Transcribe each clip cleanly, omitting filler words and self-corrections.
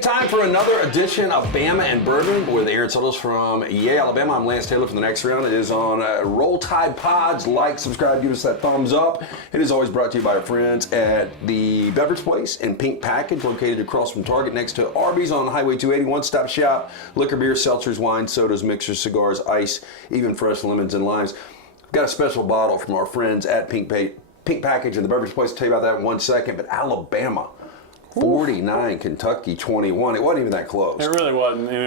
time for another edition of Bama and Bourbon with Aaron Suttles from Alabama. I'm Lance Taylor for the next round. It is on Roll Tide Pods. Like, subscribe, give us that thumbs up. It is always brought to you by our friends at the Beverage Place and Pink Package, located across from Target next to Arby's on Highway 280. One-stop shop, liquor, beer, seltzers, wine, sodas, mixers, cigars, ice, even fresh lemons and limes. We've got a special bottle from our friends at Pink Package and the Beverage Place. I'll tell you about that in 1 second. But Alabama, 49, Kentucky 21. It wasn't even that close. It really wasn't. And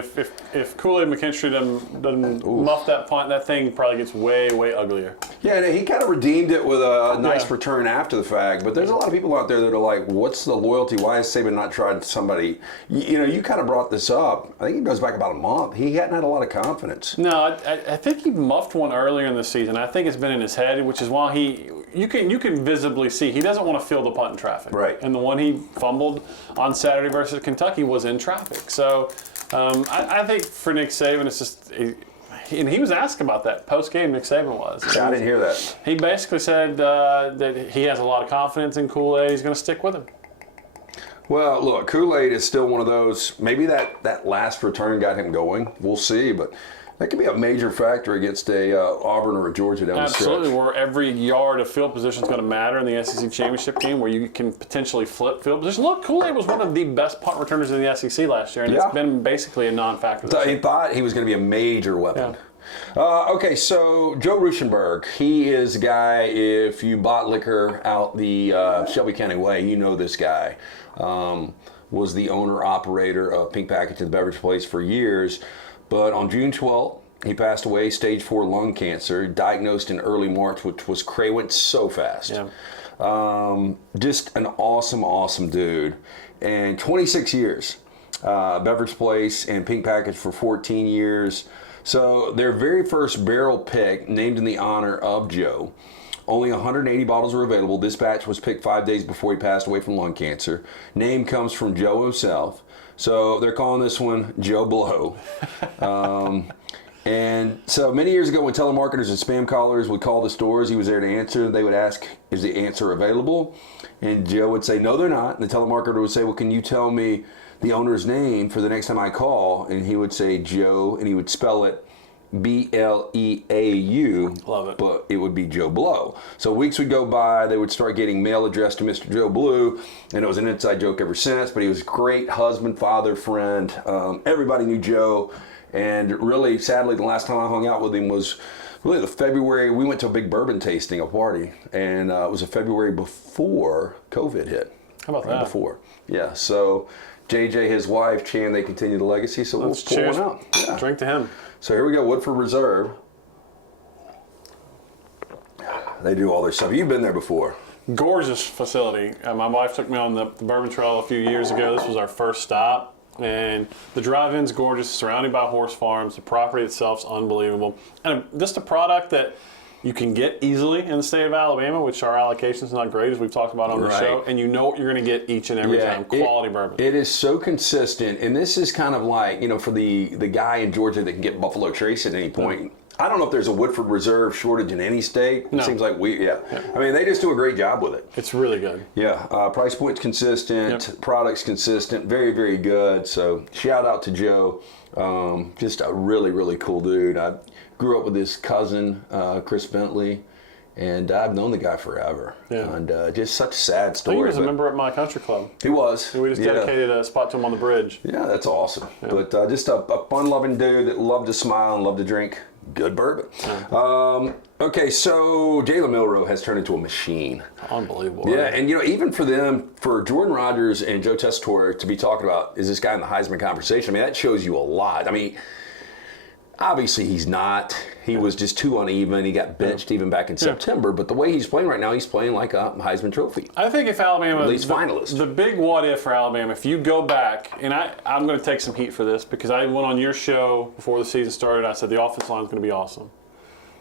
if Kool-Aid McKinstry doesn't muff that punt, that thing probably gets way, way uglier. Yeah, and he kind of redeemed it with a nice return after the fact. But there's a lot of people out there that are like, what's the loyalty? Why has Saban not tried somebody? You kind of brought this up. I think it goes back about a month. He hadn't had a lot of confidence. No, I think he muffed one earlier in the season. I think it's been in his head, which is why you can visibly see he doesn't want to feel the punt in traffic. Right. And the one he fumbled on Saturday versus Kentucky was in traffic. So I think for Nick Saban, it's just, and he was asked about that post-game, Nick Saban was. I didn't hear that. He basically said that he has a lot of confidence in Kool-Aid. He's going to stick with him. Well, look, Kool-Aid is still one of those, maybe that last return got him going. We'll see, but that could be a major factor against a Auburn or a Georgia down the stretch. Absolutely, where every yard of field position is going to matter in the SEC championship game, where you can potentially flip field position. Look, Kool-Aid was one of the best punt returners in the SEC last year, and it's been basically a non-factor. He thought he was going to be a major weapon. Yeah. Okay, so Joe Rushenberg, he is a guy, if you bought liquor out the Shelby County Way, you know this guy. Was the owner-operator of Pink Package and the Beverage Place for years. But on June 12th, he passed away, stage 4 lung cancer, diagnosed in early March, which went so fast. Yeah. Just an awesome, awesome dude. And 26 years. Beverage Place and Pink Package for 14 years. So their very first barrel pick, named in the honor of Joe. Only 180 bottles were available. This batch was picked 5 days before he passed away from lung cancer. Name comes from Joe himself. So they're calling this one Joe Bleau. And so many years ago when telemarketers and spam callers would call the stores, he was there to answer. They would ask, is the answer available? And Joe would say, no, they're not. And the telemarketer would say, well, can you tell me the owner's name for the next time I call? And he would say Joe, and he would spell it B-L-E-A-U. Love it. But it would be Joe Bleau. So weeks would go by, they would start getting mail addressed to Mr. Joe Bleau, and it was an inside joke ever since, but he was a great husband, father, friend. Everybody knew Joe, and really, sadly, the last time I hung out with him was really the February. We went to a big bourbon tasting, a party, and it was a February before COVID hit. How about that? Before. Yeah, so JJ, his wife, Chan, they continue the legacy, so let's pour one out. Yeah. Drink to him. So here we go, Woodford Reserve. They do all their stuff. You've been there before. Gorgeous facility. My wife took me on the bourbon trail a few years ago. This was our first stop. And the drive-in's gorgeous, surrounded by horse farms. The property itself's unbelievable. And just a product that you can get easily in the state of Alabama, which our allocation's not great, as we've talked about on the show. And you know what you're going to get each and every time. Quality bourbon. It is so consistent. And this is kind of like, for the guy in Georgia that can get Buffalo Trace at any point. I don't know if there's a Woodford Reserve shortage in any state. No. It seems like I mean, they just do a great job with it. It's really good. Yeah. Price point's consistent. Product's consistent. Very, very good. So shout out to Joe. Just a really, really cool dude. I grew up with his cousin, Chris Bentley, and I've known the guy forever. Yeah. And just such a sad story. He was a member at my country club. He was. We just dedicated a spot to him on the bridge. Yeah, that's awesome. Yeah. But just a fun-loving dude that loved to smile and loved to drink good bourbon. Yeah. Okay, so Jalen Milroe has turned into a machine. Unbelievable. Yeah, right? And even for them, for Jordan Rodgers and Joe Tessitore to be talking about, is this guy in the Heisman conversation? I mean, that shows you a lot. I mean, obviously he's not. He was just too uneven. He got benched even back in September. But the way he's playing right now, he's playing like a Heisman Trophy. I think if Alabama, at least finalist. The big what if for Alabama, if you go back, and I'm going to take some heat for this because I went on your show before the season started. I said the offensive line is going to be awesome.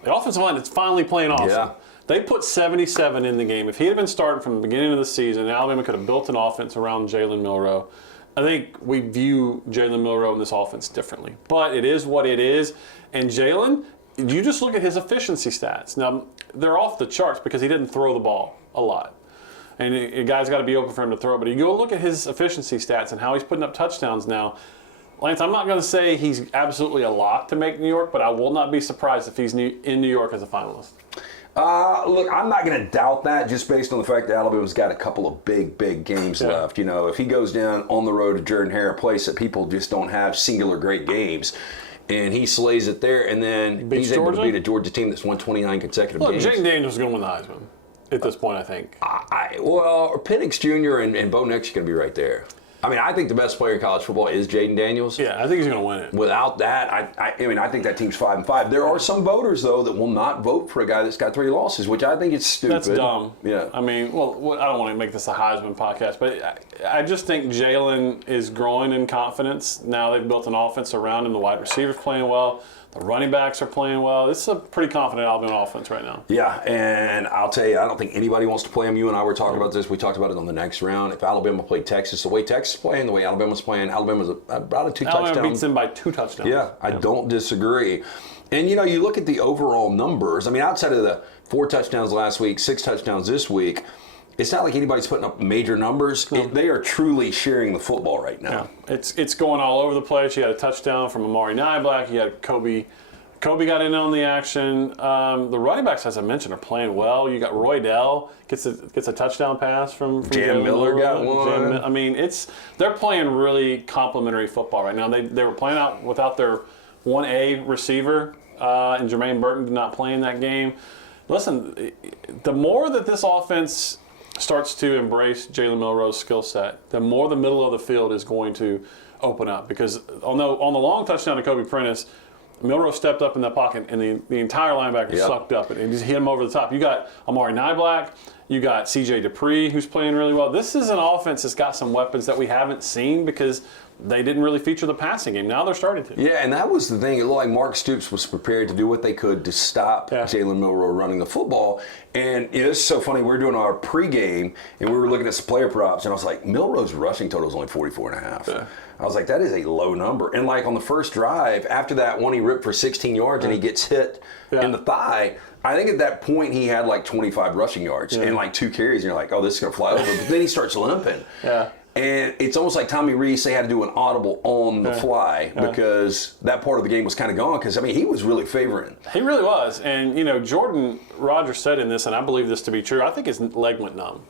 The offensive line is finally playing awesome. Yeah. They put 77 in the game. If he had been starting from the beginning of the season, Alabama could have built an offense around Jalen Milroe. I think we view Jalen Milroe in this offense differently. But it is what it is. And Jalen, you just look at his efficiency stats. Now, they're off the charts because he didn't throw the ball a lot. And a guy's got to be open for him to throw. But you go look at his efficiency stats and how he's putting up touchdowns now. Lance, I'm not going to say he's absolutely a lock to make New York, but I will not be surprised if he's in New York as a finalist. Look, I'm not going to doubt that just based on the fact that Alabama's got a couple of big games left. You know, if he goes down on the road to Jordan-Hare, a place that people just don't have singular great games, and he slays it there, and then he's able to beat a Georgia team that's won 29 consecutive games. Jayden Daniels is going to win the Heisman at this point, I think. Well, Penix Jr. and Bo Nix are going to be right there. I mean, I think the best player in college football is Jayden Daniels. Yeah, I think he's going to win it. Without that, I mean, I think that team's 5-5. There are some voters, though, that will not vote for a guy that's got 3 losses, which I think is stupid. That's dumb. Yeah. I mean, well, I don't want to make this a Heisman podcast, but I just think Jalen is growing in confidence. Now they've built an offense around him. The wide receivers playing well. The running backs are playing well. This is a pretty confident Alabama offense right now. Yeah, and I'll tell you, I don't think anybody wants to play him. You and I were talking about this. We talked about it on the next round. If Alabama played Texas, the way Texas is playing, the way Alabama's playing, Alabama's about a 2 touchdown. Alabama beats them by 2 touchdowns. Yeah, I don't disagree. And, you know, you look at the overall numbers. I mean, outside of the 4 touchdowns last week, 6 touchdowns this week, it's not like anybody's putting up major numbers. No. They are truly sharing the football right now. Yeah. It's going all over the place. You had a touchdown from Amari Niblack. You had Kobe got in on the action. The running backs, as I mentioned, are playing well. You got Roy Dell gets a touchdown pass from Jalen Milroe got one. I mean, they're playing really complimentary football right now. They were playing out without their 1A receiver, and Jermaine Burton did not play in that game. Listen, the more that this offense starts to embrace Jalen Milroe's skill set, the more the middle of the field is going to open up. Because on the long touchdown to Kobe Prentice, Milroe stepped up in that pocket, and the entire linebacker sucked up and just hit him over the top. You got Amari Niblack, you got C.J. Dupree, who's playing really well. This is an offense that's got some weapons that we haven't seen because they didn't really feature the passing game. Now they're starting to. Yeah, and that was the thing. It looked like Mark Stoops was prepared to do what they could to stop Jalen Milroe running the football. And it's so funny. We were doing our pregame, and we were looking at some player props, and I was like, Milroe's rushing total is only 44.5. Yeah. I was like, that is a low number. And like on the first drive, after that one he ripped for 16 yards and he gets hit in the thigh, I think at that point he had like 25 rushing yards and like 2 carries, and you're like, oh, this is going to fly over. But then he starts limping. Yeah. And it's almost like Tommy Rees, they had to do an audible on the fly because that part of the game was kind of gone because, I mean, he was really favoring. He really was. And, you know, Jordan Rogers said in this, and I believe this to be true, I think his leg went numb.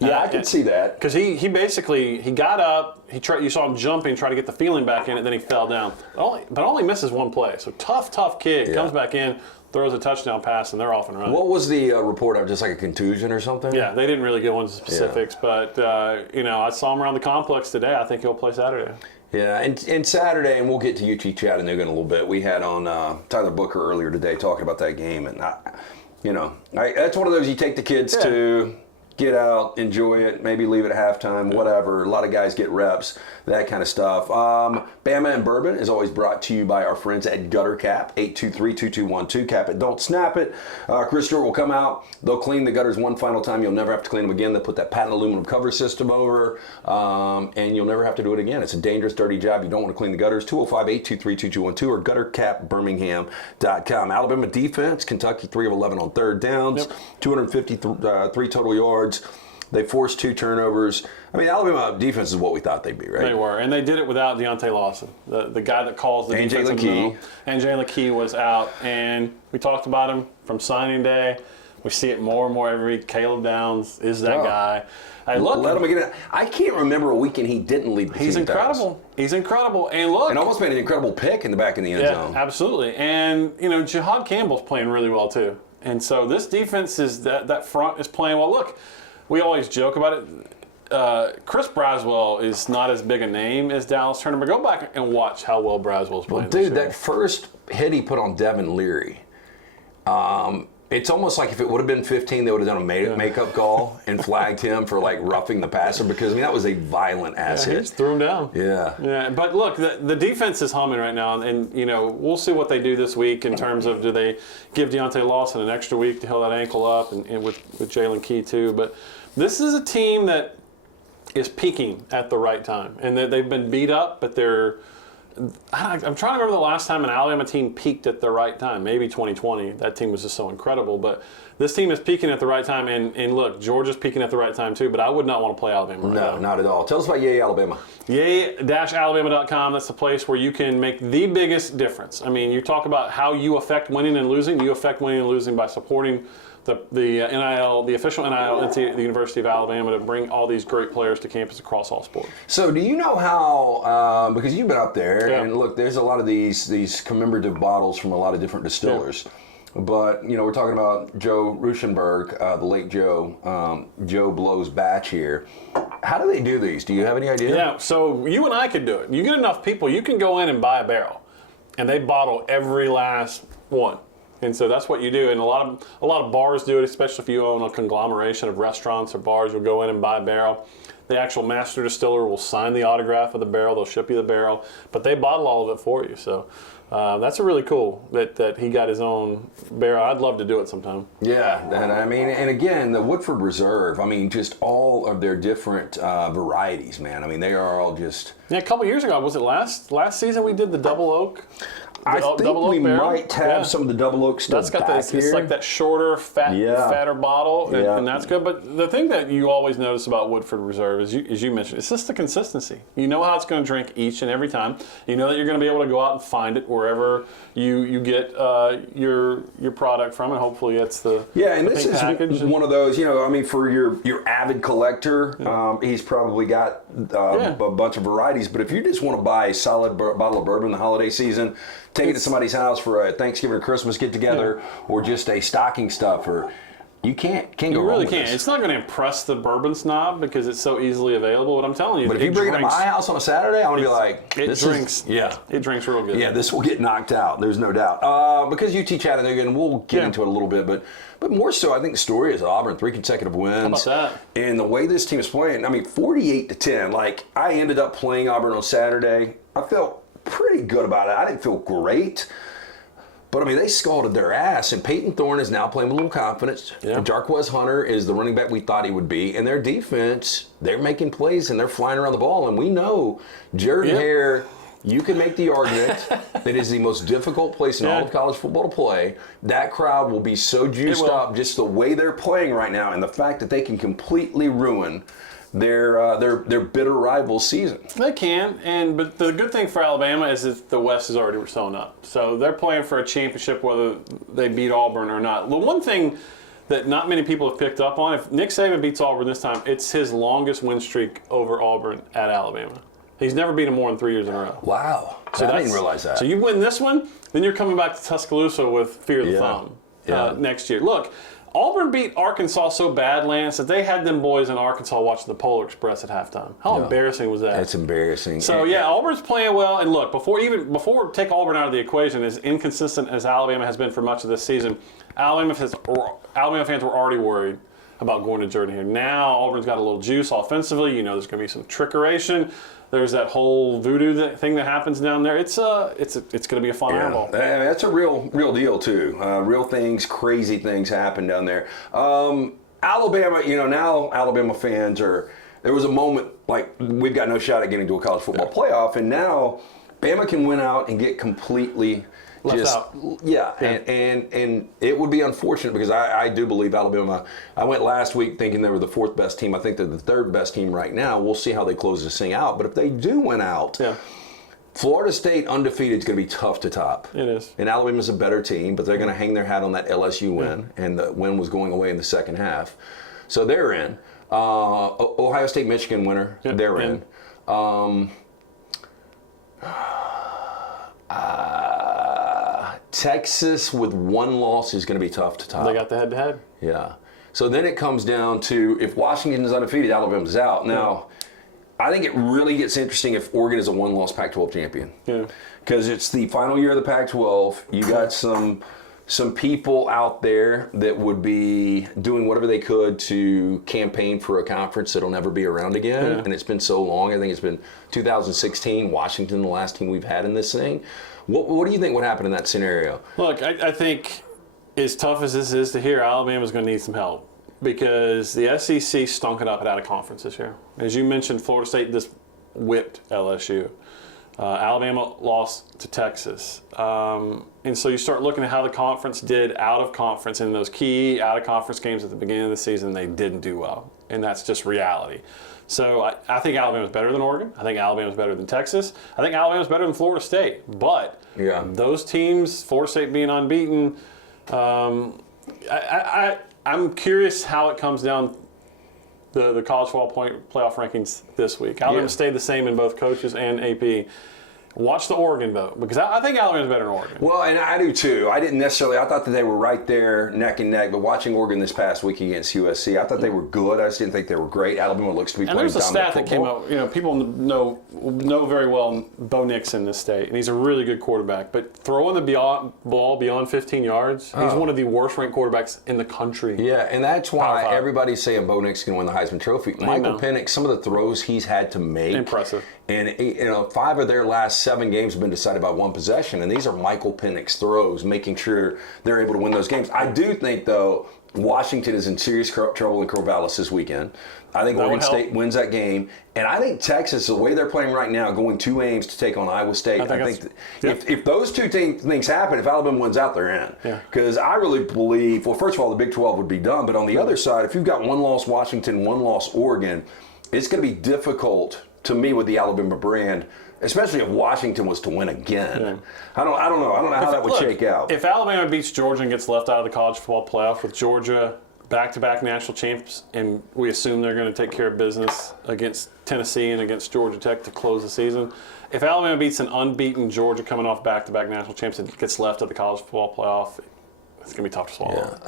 Yeah, I can see that. Because he basically, he got up, you saw him jumping, try to get the feeling back in it, then he fell down. But only misses one play. So tough kid, comes back in, throws a touchdown pass, and they're off and running. What was the report of, just like a contusion or something? Yeah, they didn't really go into specifics, but, you know, I saw him around the complex today. I think he'll play Saturday. Yeah, and Saturday, and we'll get to UT Chattanooga in a little bit. We had on Tyler Booker earlier today talking about that game, and, that's one of those you take the kids to get out, enjoy it, maybe leave it at halftime, whatever. A lot of guys get reps, that kind of stuff. Bama and Bourbon is always brought to you by our friends at Gutter Cap, 823-2212. Cap it, don't snap it. Chris Stewart will come out. They'll clean the gutters one final time. You'll never have to clean them again. They'll put that patent aluminum cover system over, and you'll never have to do it again. It's a dangerous, dirty job. You don't want to clean the gutters. 205-823-2212 or guttercapbirmingham.com. Alabama defense, Kentucky 3 of 11 on third downs, 253 total yards. They forced 2 turnovers. I mean, Alabama defense is what we thought they'd be, right? They were, and they did it without Deontay Lawson, the guy that calls the defensive middle. And Jalen Key was out, and we talked about him from signing day. We see it more and more every week. Caleb Downs is that guy. Let him get it. I can't remember a weekend he didn't lead the team. He's incredible. He's incredible. And look. And almost made an incredible pick in the back of the end zone. Yeah, absolutely. And, Jihad Campbell's playing really well, too. And so this defense that front is playing well. Look, we always joke about it. Chris Braswell is not as big a name as Dallas Turner, but go back and watch how well Braswell's playing. Well, dude, that first hit he put on Devin Leary, it's almost like if it would have been 15, they would have done a makeup call and flagged him for like roughing the passer because that was a violent ass hit. He just threw him down. Yeah. But look, the defense is humming right now, and we'll see what they do this week in terms of do they give Deontay Lawson an extra week to heal that ankle up, and with Jalen Key too. But this is a team that is peaking at the right time, and they've been beat up, but they're I'm trying to remember the last time an Alabama team peaked at the right time. Maybe 2020. That team was just so incredible. But this team is peaking at the right time. And look, Georgia's peaking at the right time too. But I would not want to play Alabama right now. No, not at all. Tell us about Yay Alabama. Yay-alabama.com. That's the place where you can make the biggest difference. I mean, you talk about how you affect winning and losing. You affect winning and losing by supporting the NIL, the official NIL into the University of Alabama to bring all these great players to campus across all sports. So do you know how, because you've been up there, and look, there's a lot of these commemorative bottles from a lot of different distillers. Yeah. But, you know, we're talking about Joe Rushenberg, the late Joe, Joe Bleau's batch here. How do they do these? Do you have any idea? Yeah, so you and I could do it. You get enough people, you can go in and buy a barrel, and they bottle every last one. And so that's what you do, and a lot of bars do it, especially if you own a conglomeration of restaurants or bars. You'll go in and buy a barrel. The actual master distiller will sign the autograph of the barrel. They'll ship you the barrel, but they bottle all of it for you. So that's really cool that he got his own barrel. I'd love to do it sometime. Yeah, and I mean, and again, the Woodford Reserve. I mean, just all of their different varieties, man. I mean, they are all just. Yeah, a couple years ago, was it last season we did the double oak? I think we might have some of the double oak stuff. That's got it's like that shorter, fatter bottle, and that's good. But the thing that you always notice about Woodford Reserve, as you mentioned, it's just the consistency. You know how it's going to drink each and every time. You know that you're going to be able to go out and find it wherever you get your product from, and hopefully it's the and this is package. One of those. You know, I mean, for your avid collector, he's probably got a bunch of varieties. But if you just want to buy a solid bottle of bourbon in the holiday season, take it to somebody's house for a Thanksgiving or Christmas get together, or just a stocking stuffer. You can't go wrong. You really with can't. this. It's not going to impress the bourbon snob because it's so easily available. But I'm telling you, but if you bring it to my house on a Saturday, I want to be like, it drinks real good. Yeah, this will get knocked out. There's no doubt. Because you teach Chattanooga, and we'll get into it a little bit, but more so, I think the story is Auburn, 3 consecutive wins. How about that? And the way this team is playing, I mean, 48-10. Like, I ended up playing Auburn on Saturday. I felt pretty good about it. I didn't feel great. But, I mean, they scalded their ass, and Peyton Thorne is now playing with a little confidence. Yeah. Jarquez Hunter is the running back we thought he would be. And their defense, they're making plays, and they're flying around the ball. And we know Jordan Hare, you can make the argument that it is the most difficult place in all of college football to play. That crowd will be so juiced up just the way they're playing right now, and the fact that they can completely ruin their bitter rival season. They can, but the good thing for Alabama is that the West is already sewn up. So they're playing for a championship whether they beat Auburn or not. The one thing that not many people have picked up on, if Nick Saban beats Auburn this time, it's his longest win streak over Auburn at Alabama. He's never beaten them more than 3 years in a row. Wow. So I didn't realize that. So you win this one, then you're coming back to Tuscaloosa with fear of the thumb next year. Look, Auburn beat Arkansas so bad, Lance, that they had them boys in Arkansas watching the Polar Express at halftime. How embarrassing was that? That's embarrassing. So, Auburn's playing well. And look, before take Auburn out of the equation, as inconsistent as Alabama has been for much of this season, Alabama fans were already worried about going to Jordan here. Now Auburn's got a little juice offensively. You know there's going to be some trickeration. There's that whole voodoo thing that happens down there. It's going to be a fun eyeball. That's a real deal too. Real things, crazy things happen down there. Alabama, now Alabama fans are. There was a moment like we've got no shot at getting to a college football playoff, and now Bama can win out and get completely. Left out. And it would be unfortunate because I do believe Alabama. I went last week thinking they were the 4th best team. I think they're the 3rd best team right now. We'll see how they close this thing out. But if they do win out, Florida State undefeated is going to be tough to top. It is. And Alabama's a better team, but they're going to hang their hat on that LSU win, and the win was going away in the second half. So they're in. Ohio State, Michigan winner, they're in. Texas with 1 loss is going to be tough to top. They got the head-to-head. Yeah. So then it comes down to if Washington is undefeated, Alabama's out. Now, I think it really gets interesting if Oregon is a 1-loss Pac-12 champion. Yeah. Because it's the final year of the Pac-12. You got some people out there that would be doing whatever they could to campaign for a conference that'll never be around again. Yeah. And it's been so long. I think it's been 2016, Washington, the last team we've had in this thing. What do you think would happen in that scenario? Look, I think as tough as this is to hear, Alabama's going to need some help because the SEC stunk it up at out of conference this year. As you mentioned, Florida State just whipped LSU. Alabama lost to Texas. And so you start looking at how the conference did out of conference. In those key out-of-conference games at the beginning of the season, they didn't do well. And that's just reality. So I think Alabama's better than Oregon. I think Alabama's better than Texas. I think Alabama's better than Florida State. But those teams, Florida State being unbeaten, I'm curious how it comes down the college football playoff rankings this week. Alabama stayed the same in both coaches and AP. Watch the Oregon vote, because I think Alabama's better than Oregon. Well, and I do too. I thought that they were right there, neck and neck, but watching Oregon this past week against USC, I thought they were good. I just didn't think they were great. Alabama looks to be playing dominant football. And there's a stat that came out, people know very well Bo Nix in this state, and he's a really good quarterback, but throwing the ball beyond 15 yards, he's one of the worst ranked quarterbacks in the country. Yeah, and that's why everybody's saying Bo Nix can win the Heisman Trophy. Michael Penix, some of the throws he's had to make. Impressive. And 5 of their last 7 games have been decided by one possession, and these are Michael Penix throws, making sure they're able to win those games. I do think, though, Washington is in serious trouble in Corvallis this weekend. I think Oregon State wins that game, and I think Texas, the way they're playing right now, going to Ames to take on Iowa State. I think if those two things happen, if Alabama wins out, they're in. Because I really believe, well, first of all, the Big 12 would be done, but on the other side, if you've got one loss Washington, one loss Oregon, it's going to be difficult to me with the Alabama brand, especially if Washington was to win again. I don't know. I don't know how that would shake out. If Alabama beats Georgia and gets left out of the college football playoff with Georgia back-to-back national champs, and we assume they're going to take care of business against Tennessee and against Georgia Tech to close the season. If Alabama beats an unbeaten Georgia coming off back-to-back national champs and gets left at the college football playoff, it's going to be tough to swallow.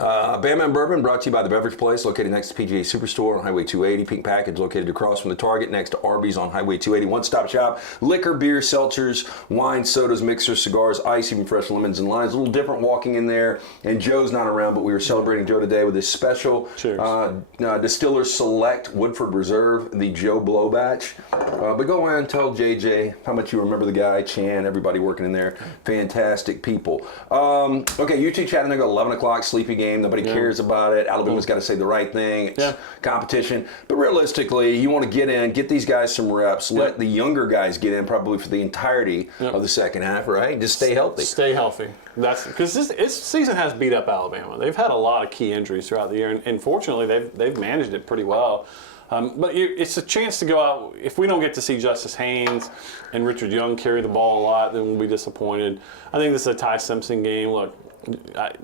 Bama and Bourbon brought to you by The Beverage Place, located next to PGA Superstore on Highway 280. Pink Package, located across from the Target, next to Arby's on Highway 280. One-stop shop. Liquor, beer, seltzers, wine, sodas, mixers, cigars, ice, even fresh lemons and limes. A little different walking in there. And Joe's not around, but we were celebrating Joe today with this special Distiller Select Woodford Reserve, the Joe Bleau batch. But go in and tell JJ how much you remember the guy, Chan, everybody working in there. Fantastic people. Okay, UT Chattanooga, 11 o'clock, sleepy game. Nobody cares about it. Alabama's got to say the right thing. It's competition. But realistically, you want to get in, get these guys some reps, let the younger guys get in probably for the entirety of the second half, right? Just stay healthy. Stay healthy. That's because this season has beat up Alabama. They've had a lot of key injuries throughout the year, and fortunately, they've managed it pretty well. But it's a chance to go out. If we don't get to see Justice Haynes and Richard Young carry the ball a lot, then we'll be disappointed. I think this is a Ty Simpson game. Look,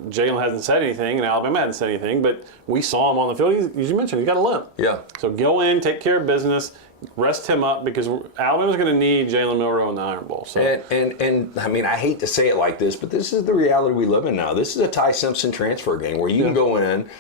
Jalen hasn't said anything, and Alabama hasn't said anything, but we saw him on the field. As you mentioned, he's got a limp. Yeah. So go in, take care of business, rest him up, because Alabama's going to need Jalen Milroe in the Iron Bowl. So. And I mean, I hate to say it like this, but this is the reality we live in now. This is a Ty Simpson transfer game where you can go in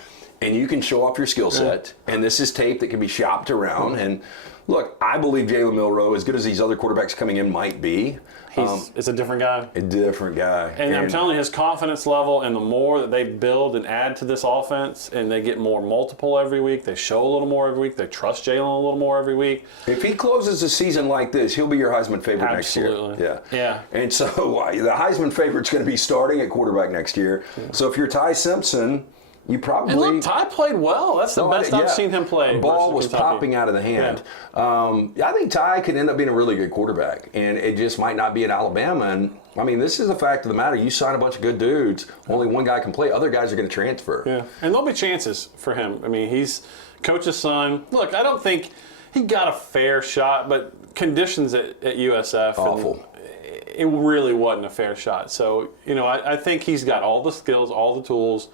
and you can show off your skill set, and this is tape that can be shopped around. And look, I believe Jalen Milroe, as good as these other quarterbacks coming in might be, it's a different guy. A different guy. And I'm telling you, his confidence level, and the more that they build and add to this offense, and they get more multiple every week, they show a little more every week, they trust Jalen a little more every week. If he closes the season like this, he'll be your Heisman favorite next year. Yeah. And so the Heisman favorite's going to be starting at quarterback next year. So if you're Ty Simpson, you probably... And look, Ty played well. That's the best I've seen him play. The ball was popping out of the hand. I think Ty could end up being a really good quarterback, and it just might not be at Alabama. And I mean, this is the fact of the matter. You sign a bunch of good dudes, only one guy can play. Other guys are going to transfer. Yeah, and there'll be chances for him. I mean, he's coach's son. Look, I don't think he got a fair shot, but conditions at USF... Awful. It really wasn't a fair shot. So, I think he's got all the skills, all the tools.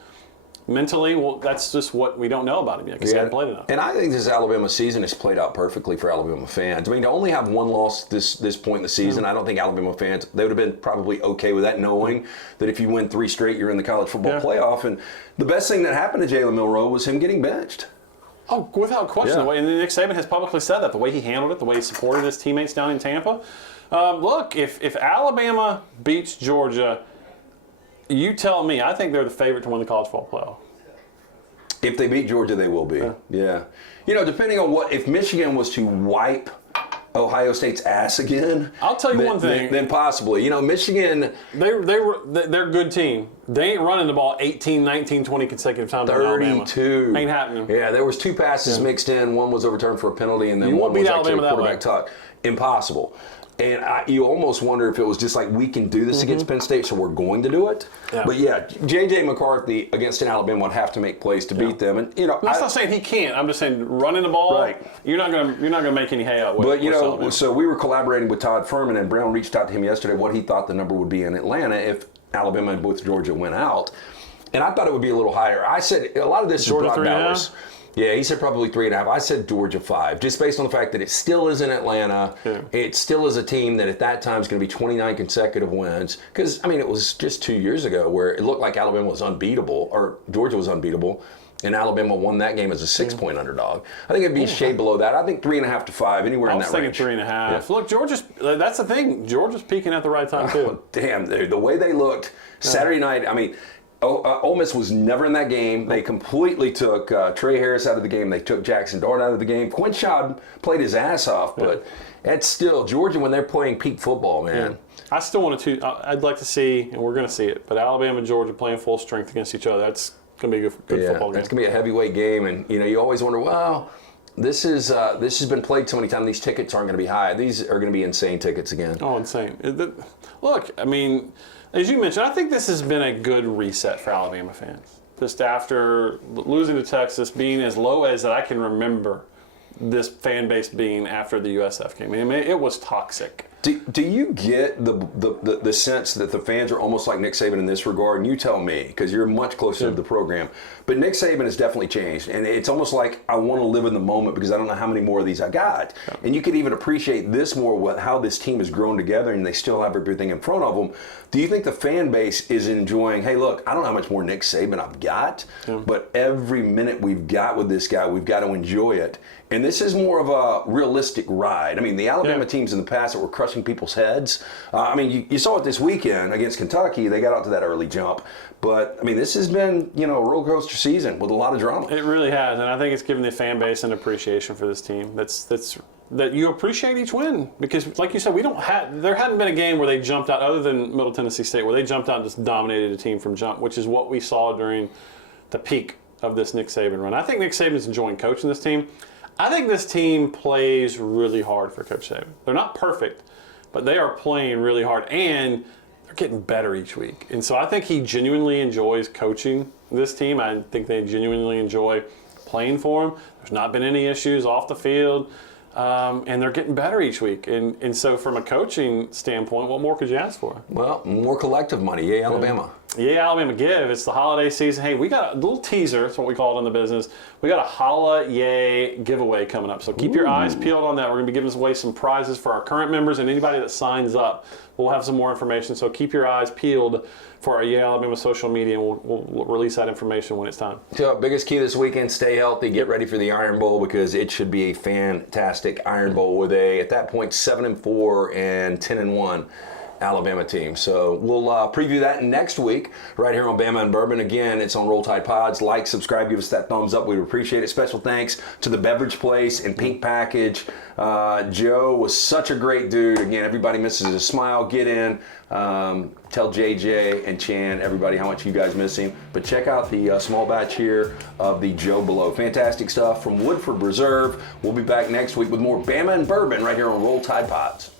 Mentally, well, that's just what we don't know about him yet because he hasn't played enough. And I think this Alabama season has played out perfectly for Alabama fans. I mean, to only have one loss this point in the season, I don't think Alabama fans, they would have been probably okay with that, knowing that if you win 3 straight, you're in the college football playoff. And the best thing that happened to Jalen Milroe was him getting benched. Oh, without question. And Nick Saban has publicly said that, the way he handled it, the way he supported his teammates down in Tampa. Look, if Alabama beats Georgia, you tell me, I think they're the favorite to win the college football playoff. If they beat Georgia, they will be. Yeah. Depending on if Michigan was to wipe Ohio State's ass again, I'll tell you one thing. Then possibly. Michigan... They're a good team. They ain't running the ball 18, 19, 20 consecutive times. 32. Ain't happening. Yeah, there was 2 passes mixed in. One was overturned for a penalty, and then one was actually a quarterback tuck. Impossible. And you almost wonder if it was just like, we can do this against Penn State, so we're going to do it. Yeah. But yeah, J.J. McCarthy against an Alabama would have to make plays to beat them. And I'm not saying he can't. I'm just saying running the ball, right. You're not gonna make any hay out with. But so we were collaborating with Todd Furman, and Brown reached out to him yesterday what he thought the number would be in Atlanta if Alabama and both Georgia went out. And I thought it would be a little higher. I said a lot of this Georgia is Brock Bowers. 3.5? Yeah, he said probably 3.5. I said Georgia 5, just based on the fact that it still is in Atlanta. Yeah. It still is a team that at that time is going to be 29 consecutive wins. Because, I mean, it was just 2 years ago where it looked like Alabama was unbeatable, or Georgia was unbeatable, and Alabama won that game as a 6-point underdog. I think it'd be a shade below that. I think 3.5 to 5, anywhere in that range. I was thinking 3.5. Yeah. Look, that's the thing. Georgia's peaking at the right time, too. Oh, damn, dude. The way they looked Saturday night, I mean, Ole Miss was never in that game. They completely took Trey Harris out of the game. They took Jackson Dart out of the game. Quinn Schaub played his ass off, but it's still Georgia when they're playing peak football, man. Yeah. I still want to. I'd like to see, and we're going to see it, but Alabama and Georgia playing full strength against each other. That's going to be a good football game. It's going to be a heavyweight game, and you always wonder, well, this has been played so many times. These tickets aren't going to be high. These are going to be insane tickets again. Oh, insane! Look, I mean. As you mentioned, I think this has been a good reset for Alabama fans. Just after losing to Texas, being as low as that I can remember this fan base being after the USF game. I mean, it was toxic. Do you get the sense that the fans are almost like Nick Saban in this regard? And you tell me, because you're much closer to the program. But Nick Saban has definitely changed. And it's almost like I want to live in the moment because I don't know how many more of these I got. Yeah. And you could even appreciate this more, how this team has grown together and they still have everything in front of them. Do you think the fan base is enjoying, hey, look, I don't know how much more Nick Saban I've got, but every minute we've got with this guy, we've got to enjoy it. And this is more of a realistic ride. I mean, the Alabama teams in the past that were crushing people's heads. I mean, you saw it this weekend against Kentucky. They got out to that early jump. But, I mean, this has been, a roller coaster season with a lot of drama. It really has. And I think it's given the fan base an appreciation for this team. That you appreciate each win. Because, like you said, there hadn't been a game where they jumped out, other than Middle Tennessee State, where they jumped out and just dominated a team from jump, which is what we saw during the peak of this Nick Saban run. I think Nick Saban's enjoying coaching this team. I think this team plays really hard for Coach Saban. They're not perfect, but they are playing really hard, and they're getting better each week. And so I think he genuinely enjoys coaching this team. I think they genuinely enjoy playing for him. There's not been any issues off the field, and they're getting better each week. And so from a coaching standpoint, what more could you ask for? Well, more collective money. Yay, Alabama. Yeah, Alabama give. It's the holiday season. Hey, we got a little teaser. That's what we call it in the business. We got a Holla Yay giveaway coming up. So keep your eyes peeled on that. We're going to be giving away some prizes for our current members and anybody that signs up. We'll have some more information. So keep your eyes peeled for our Yay Alabama social media, and we'll release that information when it's time. So, biggest key this weekend, stay healthy. Get ready for the Iron Bowl because it should be a fantastic Iron Bowl with at that point, 7-4 and 10-1. Alabama team. So we'll preview that next week right here on Bama and Bourbon. Again, it's on Roll Tide Pods. Like, subscribe, give us that thumbs up. We'd appreciate it. Special thanks to the Beverage Place and Pink Package. Joe was such a great dude. Again, everybody misses his smile. Get in. Tell JJ and Chan, everybody, how much you guys miss him. But check out the small batch here of the Joe Bleau. Fantastic stuff from Woodford Reserve. We'll be back next week with more Bama and Bourbon right here on Roll Tide Pods.